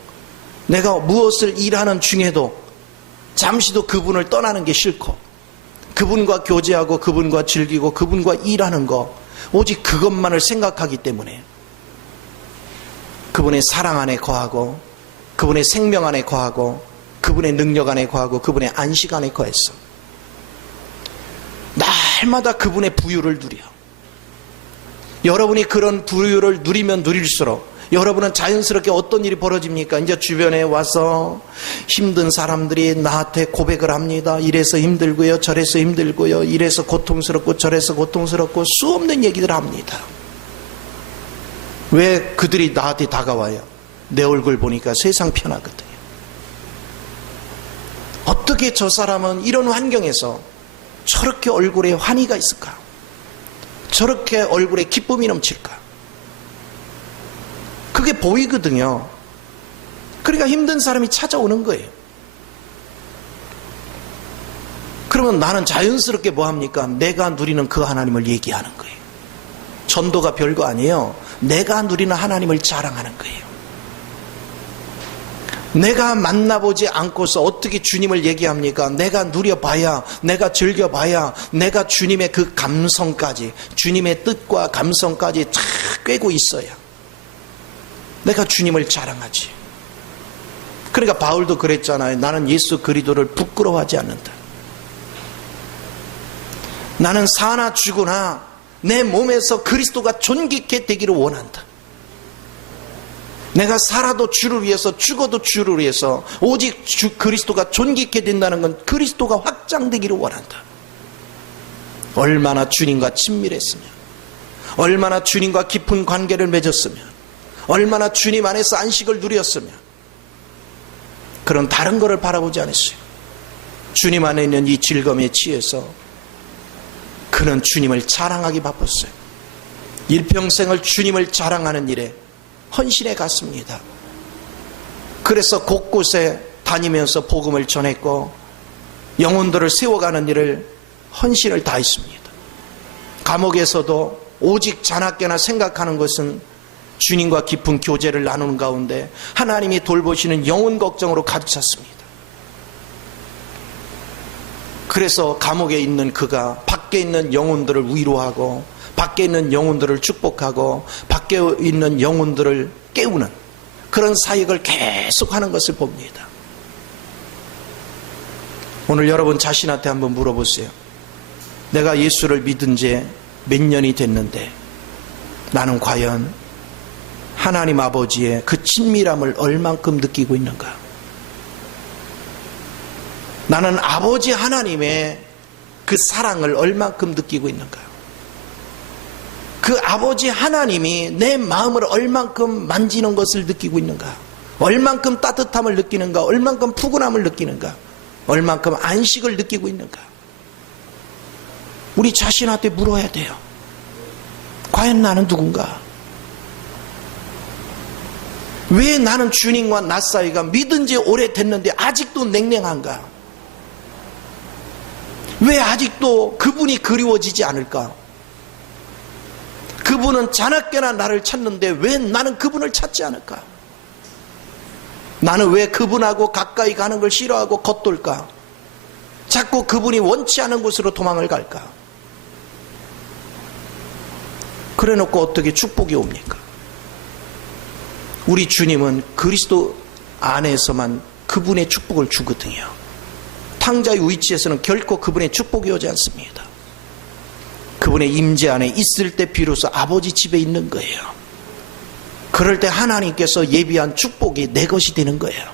내가 무엇을 일하는 중에도 잠시도 그분을 떠나는 게 싫고 그분과 교제하고 그분과 즐기고 그분과 일하는 거 오직 그것만을 생각하기 때문에 그분의 사랑 안에 거하고 그분의 생명 안에 거하고 그분의 능력 안에 거하고 그분의 안식 안에 거했어. 날마다 그분의 부유를 누려. 여러분이 그런 부유를 누리면 누릴수록 여러분은 자연스럽게 어떤 일이 벌어집니까? 이제 주변에 와서 힘든 사람들이 나한테 고백을 합니다. 이래서 힘들고요, 저래서 힘들고요, 이래서 고통스럽고 저래서 고통스럽고 수없는 얘기를 합니다. 왜 그들이 나한테 다가와요? 내 얼굴 보니까 세상 편하거든요. 어떻게 저 사람은 이런 환경에서 저렇게 얼굴에 환희가 있을까? 저렇게 얼굴에 기쁨이 넘칠까? 그게 보이거든요. 그러니까 힘든 사람이 찾아오는 거예요. 그러면 나는 자연스럽게 뭐 합니까? 내가 누리는 그 하나님을 얘기하는 거예요. 전도가 별거 아니에요. 내가 누리는 하나님을 자랑하는 거예요. 내가 만나보지 않고서 어떻게 주님을 얘기합니까? 내가 누려봐야, 내가 즐겨봐야, 내가 주님의 그 감성까지, 주님의 뜻과 감성까지 쫙 꿰고 있어야 내가 주님을 자랑하지. 그러니까 바울도 그랬잖아요. 나는 예수 그리스도를 부끄러워하지 않는다. 나는 사나 죽으나 내 몸에서 그리스도가 존귀케 되기를 원한다. 내가 살아도 주를 위해서 죽어도 주를 위해서 오직 그리스도가 존귀케 된다는 건 그리스도가 확장되기를 원한다. 얼마나 주님과 친밀했으면, 얼마나 주님과 깊은 관계를 맺었으면, 얼마나 주님 안에서 안식을 누렸으면 그런 다른 것을 바라보지 않았어요. 주님 안에 있는 이 즐거움에 취해서 그는 주님을 자랑하기 바빴어요. 일평생을 주님을 자랑하는 일에 헌신해 갔습니다. 그래서 곳곳에 다니면서 복음을 전했고 영혼들을 세워가는 일을 헌신을 다했습니다. 감옥에서도 오직 자나깨나 생각하는 것은 주님과 깊은 교제를 나누는 가운데 하나님이 돌보시는 영혼 걱정으로 가득 찼습니다. 그래서 감옥에 있는 그가 밖에 있는 영혼들을 위로하고 밖에 있는 영혼들을 축복하고 밖에 있는 영혼들을 깨우는 그런 사역을 계속하는 것을 봅니다. 오늘 여러분 자신한테 한번 물어보세요. 내가 예수를 믿은 지 몇 년이 됐는데 나는 과연 하나님 아버지의 그 친밀함을 얼만큼 느끼고 있는가? 나는 아버지 하나님의 그 사랑을 얼만큼 느끼고 있는가? 그 아버지 하나님이 내 마음을 얼만큼 만지는 것을 느끼고 있는가? 얼만큼 따뜻함을 느끼는가? 얼만큼 푸근함을 느끼는가? 얼만큼 안식을 느끼고 있는가? 우리 자신한테 물어야 돼요. 과연 나는 누군가? 왜 나는 주님과 나 사이가 믿은 지 오래됐는데 아직도 냉랭한가? 왜 아직도 그분이 그리워지지 않을까? 그분은 자나깨나 나를 찾는데 왜 나는 그분을 찾지 않을까? 나는 왜 그분하고 가까이 가는 걸 싫어하고 겉돌까? 자꾸 그분이 원치 않은 곳으로 도망을 갈까? 그래 놓고 어떻게 축복이 옵니까? 우리 주님은 그리스도 안에서만 그분의 축복을 주거든요. 탕자의 위치에서는 결코 그분의 축복이 오지 않습니다. 그분의 임재 안에 있을 때 비로소 아버지 집에 있는 거예요. 그럴 때 하나님께서 예비한 축복이 내 것이 되는 거예요.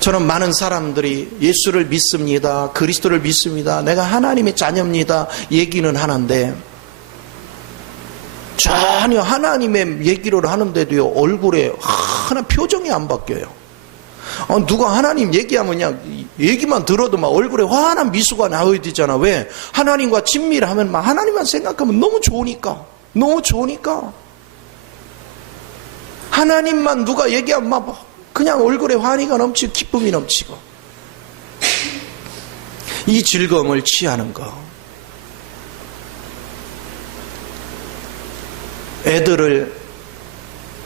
저는 많은 사람들이 예수를 믿습니다, 그리스도를 믿습니다, 내가 하나님의 자녀입니다 얘기는 하는데 전혀 하나님의 얘기를 하는데도요 얼굴에 하나 표정이 안 바뀌어요. 누가 하나님 얘기하면 그냥 얘기만 들어도 막 얼굴에 환한 미소가 나와야 되잖아. 왜? 하나님과 친밀하면 막 하나님만 생각하면 너무 좋으니까. 하나님만 누가 얘기하면 막 그냥 얼굴에 환희가 넘치고 기쁨이 넘치고. 이 즐거움을 취하는 거. 애들을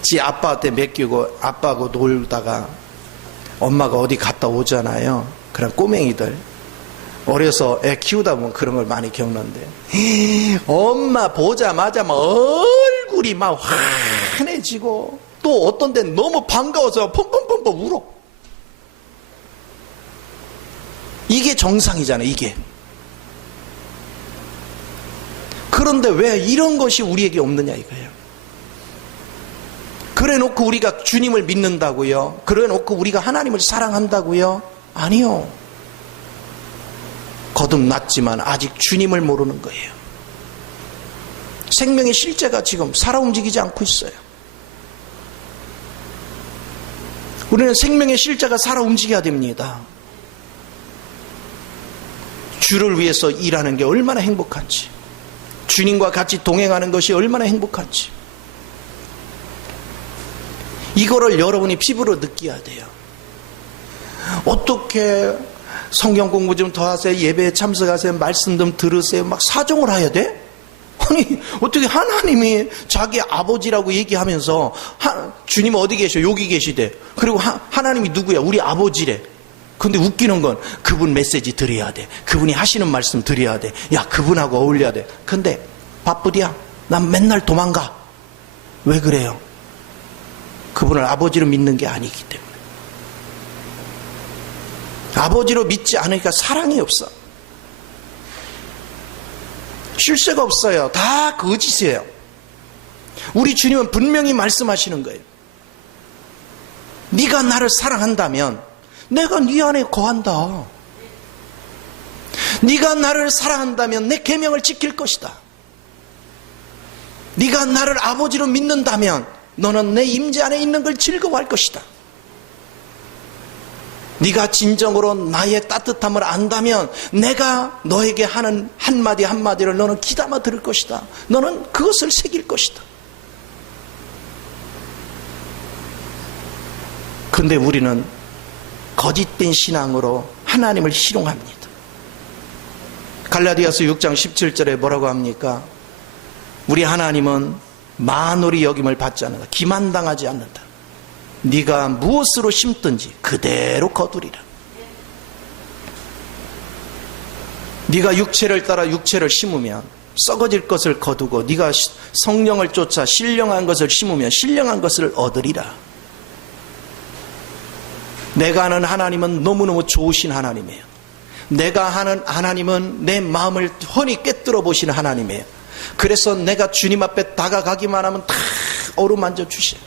지 아빠한테 맡기고 아빠하고 놀다가 엄마가 어디 갔다 오잖아요. 그런 꼬맹이들 어려서 애 키우다 보면 그런 걸 많이 겪는데 엄마 보자마자 막 얼굴이 막 환해지고 또 어떤 데는 너무 반가워서 펑펑펑펑 울어. 이게 정상이잖아요. 이게. 그런데 왜 이런 것이 우리에게 없느냐 이거예요. 그래 놓고 우리가 주님을 믿는다고요? 그래 놓고 우리가 하나님을 사랑한다고요? 아니요. 거듭났지만 아직 주님을 모르는 거예요. 생명의 실제가 지금 살아 움직이지 않고 있어요. 우리는 생명의 실제가 살아 움직여야 됩니다. 주를 위해서 일하는 게 얼마나 행복한지, 주님과 같이 동행하는 것이 얼마나 행복한지, 이거를 여러분이 피부로 느껴야 돼요. 어떻게 성경 공부 좀 더 하세요, 예배에 참석하세요, 말씀 좀 들으세요, 막 사정을 해야 돼? 아니 어떻게 하나님이 자기 아버지라고 얘기하면서 주님 어디 계셔? 여기 계시대. 그리고 하나님이 누구야? 우리 아버지래. 근데 웃기는 건 그분 메시지 드려야 돼, 그분이 하시는 말씀 드려야 돼, 야 그분하고 어울려야 돼. 근데 바쁘디야 난 맨날 도망가. 왜 그래요? 그분을 아버지로 믿는 게 아니기 때문에. 아버지로 믿지 않으니까 사랑이 없어. 쉴 새가 없어요. 다 거짓이에요. 우리 주님은 분명히 말씀하시는 거예요. 네가 나를 사랑한다면 내가 네 안에 거한다. 네가 나를 사랑한다면 내 계명을 지킬 것이다. 네가 나를 아버지로 믿는다면 너는 내 임재 안에 있는 걸 즐거워할 것이다. 네가 진정으로 나의 따뜻함을 안다면 내가 너에게 하는 한마디 한마디를 너는 귀담아 들을 것이다. 너는 그것을 새길 것이다. 근데 우리는 거짓된 신앙으로 하나님을 희롱합니다. 갈라디아서 6장 17절에 뭐라고 합니까? 우리 하나님은 만홀히 여김을 받지 않는다. 기만당하지 않는다. 네가 무엇으로 심든지 그대로 거두리라. 네가 육체를 따라 육체를 심으면 썩어질 것을 거두고 네가 성령을 쫓아 신령한 것을 심으면 신령한 것을 얻으리라. 내가 아는 하나님은 너무너무 좋으신 하나님이에요. 내가 아는 하나님은 내 마음을 훤히 꿰뚫어 보시는 하나님이에요. 그래서 내가 주님 앞에 다가가기만 하면 다 어루만져 주셔요.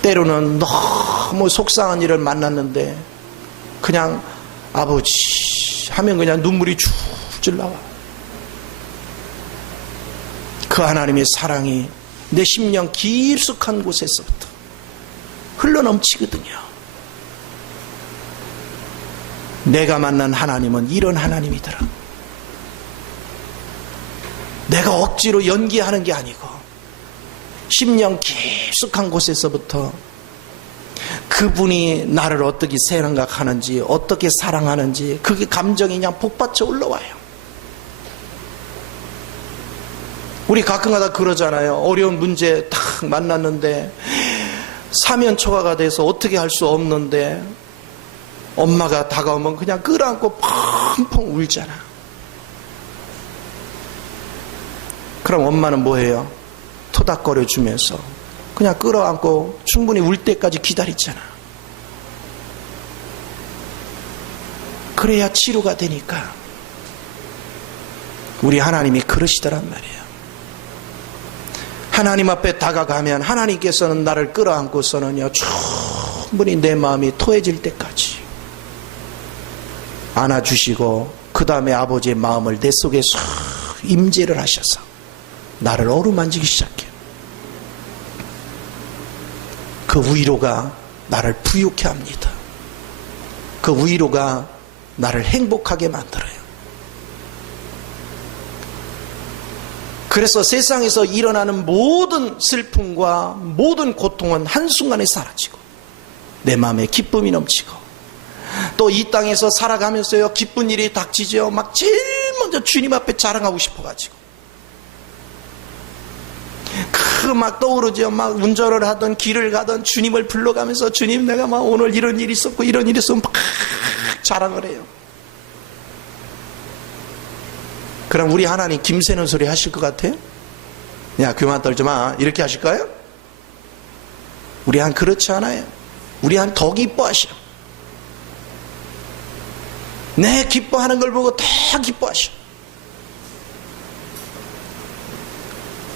때로는 너무 속상한 일을 만났는데 그냥 아버지 하면 그냥 눈물이 줄줄 나와. 그 하나님의 사랑이 내 심령 깊숙한 곳에서부터 흘러넘치거든요. 내가 만난 하나님은 이런 하나님이더라. 내가 억지로 연기하는 게 아니고 심령 깊숙한 곳에서부터 그분이 나를 어떻게 생각하는지, 어떻게 사랑하는지, 그게 감정이 그냥 복받쳐 올라와요. 우리 가끔가다 그러잖아요. 어려운 문제 딱 만났는데 사면초가가 돼서 어떻게 할 수 없는데 엄마가 다가오면 그냥 끌어안고 펑펑 울잖아. 그럼 엄마는 뭐해요? 토닥거려 주면서 그냥 끌어안고 충분히 울 때까지 기다리잖아. 그래야 치료가 되니까. 우리 하나님이 그러시더란 말이에요. 하나님 앞에 다가가면 하나님께서는 나를 끌어안고서는요 충분히 내 마음이 토해질 때까지 안아주시고 그 다음에 아버지의 마음을 내 속에 쏙 임재를 하셔서 나를 어루만지기 시작해요. 그 위로가 나를 부유케 합니다. 그 위로가 나를 행복하게 만들어요. 그래서 세상에서 일어나는 모든 슬픔과 모든 고통은 한순간에 사라지고 내 마음에 기쁨이 넘치고 또 이 땅에서 살아가면서요 기쁜 일이 닥치죠. 막 제일 먼저 주님 앞에 자랑하고 싶어가지고 그 막 떠오르죠. 막 운전을 하던 길을 가던 주님을 불러가면서 주님 내가 막 오늘 이런 일이 있었고 이런 일이 있었고 막 자랑을 해요. 그럼 우리 하나님 김새는 소리 하실 것 같아요? 야 그만 떨지 마 이렇게 하실까요? 우리 한 그렇지 않아요. 우리 한 더 기뻐하셔. 내 기뻐하는 걸 보고 더 기뻐하셔.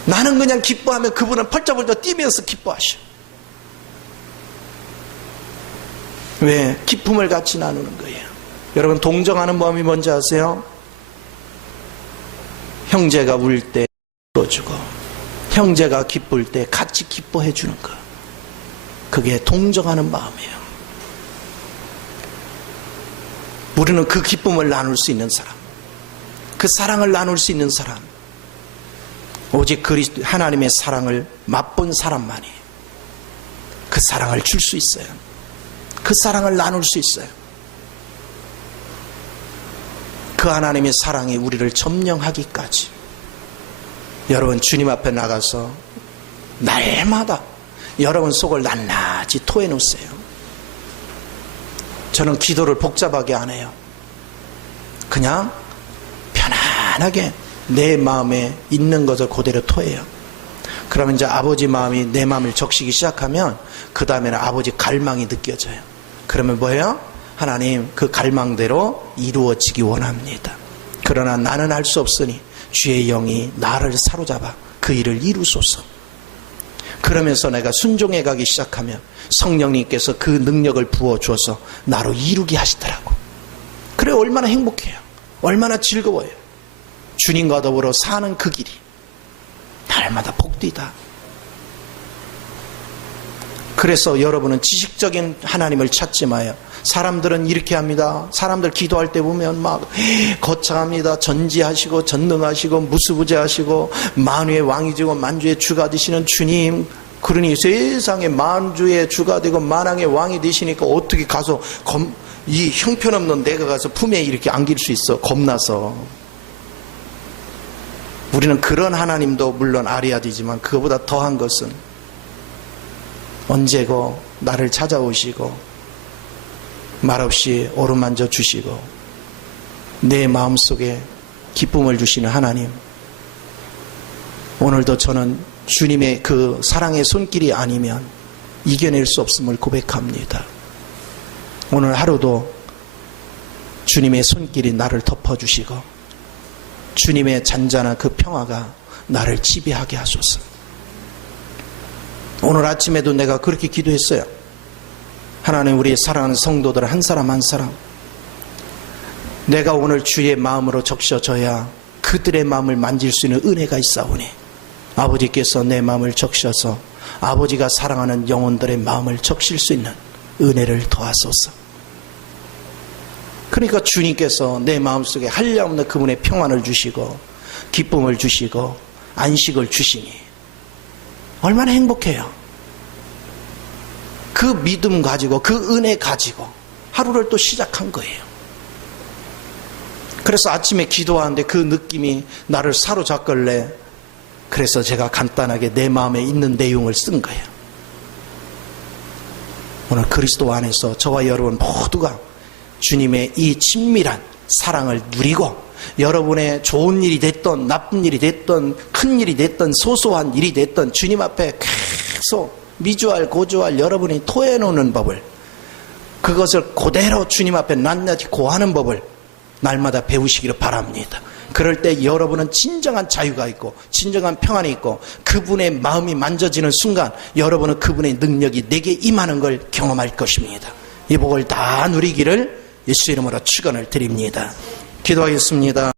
나는 그냥 기뻐하면 그분은 펄쩍펄쩍 뛰면서 기뻐하셔. 왜? 기쁨을 같이 나누는 거예요. 여러분 동정하는 마음이 뭔지 아세요? 형제가 울 때 울어주고 형제가 기쁠 때 같이 기뻐해 주는 것. 그게 동정하는 마음이에요. 우리는 그 기쁨을 나눌 수 있는 사람, 그 사랑을 나눌 수 있는 사람, 오직 그리스도 하나님의 사랑을 맛본 사람만이 그 사랑을 줄 수 있어요. 그 사랑을 나눌 수 있어요. 그 하나님의 사랑이 우리를 점령하기까지 여러분 주님 앞에 나가서 날마다 여러분 속을 낱낱이 토해 놓으세요. 저는 기도를 복잡하게 안 해요. 그냥 편안하게 내 마음에 있는 것을 그대로 토해요. 그러면 이제 아버지 마음이 내 마음을 적시기 시작하면 그 다음에는 아버지 갈망이 느껴져요. 그러면 뭐예요? 하나님 그 갈망대로 이루어지기 원합니다. 그러나 나는 할 수 없으니 주의 영이 나를 사로잡아 그 일을 이루소서. 그러면서 내가 순종해 가기 시작하면 성령님께서 그 능력을 부어주어서 나로 이루게 하시더라고. 그래 얼마나 행복해요. 얼마나 즐거워요. 주님과 더불어 사는 그 길이 날마다 복되다. 그래서 여러분은 지식적인 하나님을 찾지 마요. 사람들은 이렇게 합니다. 사람들 기도할 때 보면 막 거창합니다. 전지하시고 전능하시고 무수부재하시고 만유의 왕이시고 만주의 주가 되시는 주님. 그러니 세상에 만주의 주가 되고 만왕의 왕이 되시니까 어떻게 가서 이 형편없는 내가 가서 품에 이렇게 안길 수 있어. 겁나서. 우리는 그런 하나님도 물론 알아야 되지만 그거보다 더한 것은 언제고 나를 찾아오시고 말없이 오르만져 주시고 내 마음속에 기쁨을 주시는 하나님. 오늘도 저는 주님의 그 사랑의 손길이 아니면 이겨낼 수 없음을 고백합니다. 오늘 하루도 주님의 손길이 나를 덮어주시고 주님의 잔잔한 그 평화가 나를 지배하게 하소서. 오늘 아침에도 내가 그렇게 기도했어요. 하나님 우리의 사랑하는 성도들 한 사람 한 사람 내가 오늘 주의 마음으로 적셔져야 그들의 마음을 만질 수 있는 은혜가 있사오니 아버지께서 내 마음을 적셔서 아버지가 사랑하는 영혼들의 마음을 적실 수 있는 은혜를 더하소서. 그러니까 주님께서 내 마음속에 한량없는 그분의 평안을 주시고 기쁨을 주시고 안식을 주시니 얼마나 행복해요. 그 믿음 가지고 그 은혜 가지고 하루를 또 시작한 거예요. 그래서 아침에 기도하는데 그 느낌이 나를 사로잡걸래. 그래서 제가 간단하게 내 마음에 있는 내용을 쓴 거예요. 오늘 그리스도 안에서 저와 여러분 모두가 주님의 이 친밀한 사랑을 누리고 여러분의 좋은 일이 됐던 나쁜 일이 됐던 큰 일이 됐던 소소한 일이 됐던 주님 앞에 계속 미주알 고주알 여러분이 토해놓는 법을 그것을 그대로 주님 앞에 낱낱이 고하는 법을 날마다 배우시기를 바랍니다. 그럴 때 여러분은 진정한 자유가 있고 진정한 평안이 있고 그분의 마음이 만져지는 순간 여러분은 그분의 능력이 내게 임하는 걸 경험할 것입니다. 이 복을 다 누리기를 예수 이름으로 축원을 드립니다. 기도하겠습니다.